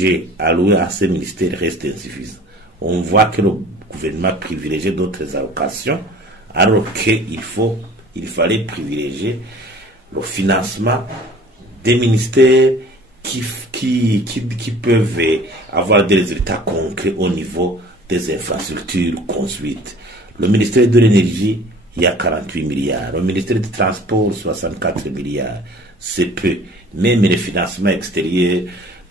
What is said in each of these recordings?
budget alloué à ces ministères reste insuffisant. On voit que le gouvernement privilégie d'autres allocations, alors qu'il fallait privilégier le financement des ministères qui peuvent avoir des résultats concrets au niveau des infrastructures construites. Le ministère de l'énergie, il y a 48 milliards. Le ministère des Transports, 64 milliards. C'est peu. Même les financements extérieurs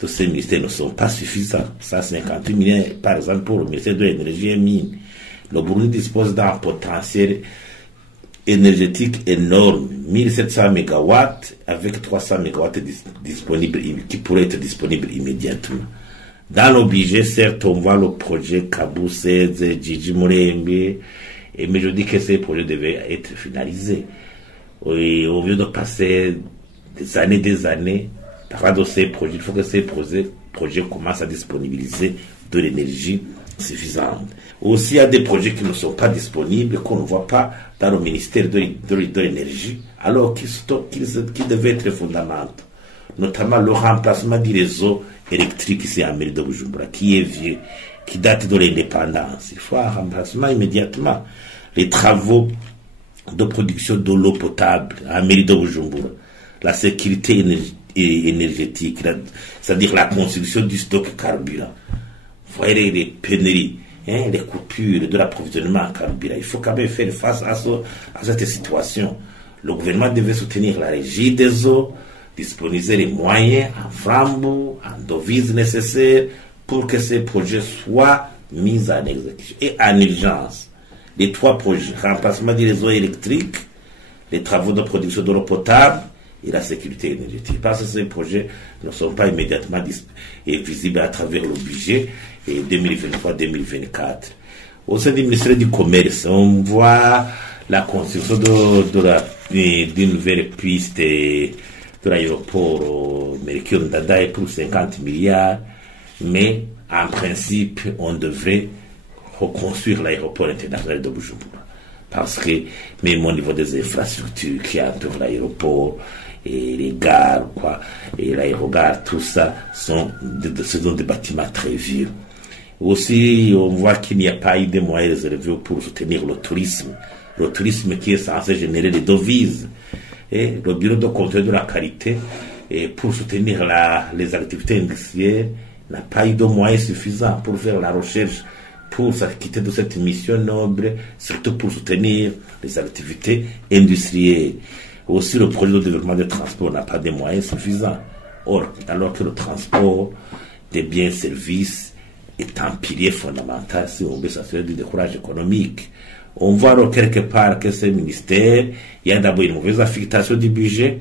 de ces ministères ne sont pas suffisants. Ça, 58 milliards, par exemple, pour le ministère de l'énergie et mines. Le Burundi dispose d'un potentiel énergétique énorme, 1700 MW avec 300 MW disponibles, qui pourraient être disponibles immédiatement. Dans le budget, certes, on voit le projet Kabou 16, Gigi Murembe, mais je dis que ces projets devaient être finalisés. Et au lieu de passer des années, par de ces projets, il faut que ces projets commencent à disponibiliser de l'énergie suffisante. Aussi, il y a des projets qui ne sont pas disponibles, qu'on ne voit pas dans le ministère de l'énergie, alors qu'ils devaient être fondamentaux. Notamment le remplacement du réseau électrique ici en mairie de Bujumbura, qui est vieux, qui date de l'indépendance. Il faut un remplacement immédiatement. Les travaux de production de l'eau potable en mairie de Bujumbura, la sécurité énergétique, c'est-à-dire la construction du stock carburant. Vous voyez les pénuries, les coupures de l'approvisionnement en carburant. Il faut quand même faire face à cette situation. Le gouvernement devait soutenir la régie des eaux, disponibiliser les moyens en flambeau, en devises nécessaires pour que ces projets soient mis en exécution. Et en urgence, les 3 projets, remplacement du réseau électrique, les travaux de production d'eau potable et la sécurité énergétique. Parce que ces projets ne sont pas immédiatement visibles à travers le budget 2023-2024. Au sein du ministère du Commerce, on voit la construction d'une nouvelle piste de l'aéroport Melchior Ndadaye pour 50 milliards, mais en principe, on devrait reconstruire l'aéroport international de Bujumbura. Parce que même au niveau des infrastructures qui entourent l'aéroport, et les gares, et l'aérogare, tout ça, ce sont des bâtiments très vieux. Aussi, on voit qu'il n'y a pas eu de moyens réservés pour soutenir le tourisme qui est censé générer des devises. Et le bureau de contrôle de la qualité, pour soutenir les activités industrielles, n'a pas eu de moyens suffisants pour faire la recherche, pour s'acquitter de cette mission noble, surtout pour soutenir les activités industrielles. Aussi, le projet de développement des transports n'a pas de moyens suffisants. Or, alors que le transport des biens et services est un pilier fondamental si on veut s'assurer du décollage économique. On voit alors quelque part que ces ministères, il y a d'abord une mauvaise affectation du budget,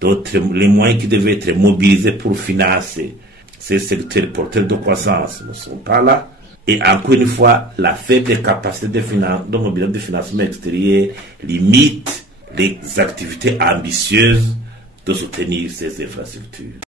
d'autres, les moyens qui devaient être mobilisés pour financer ces secteurs porteurs de croissance ne sont pas là. Et encore une fois, la faible capacité de mobilisation de financement extérieur limite les activités ambitieuses de soutenir ces infrastructures.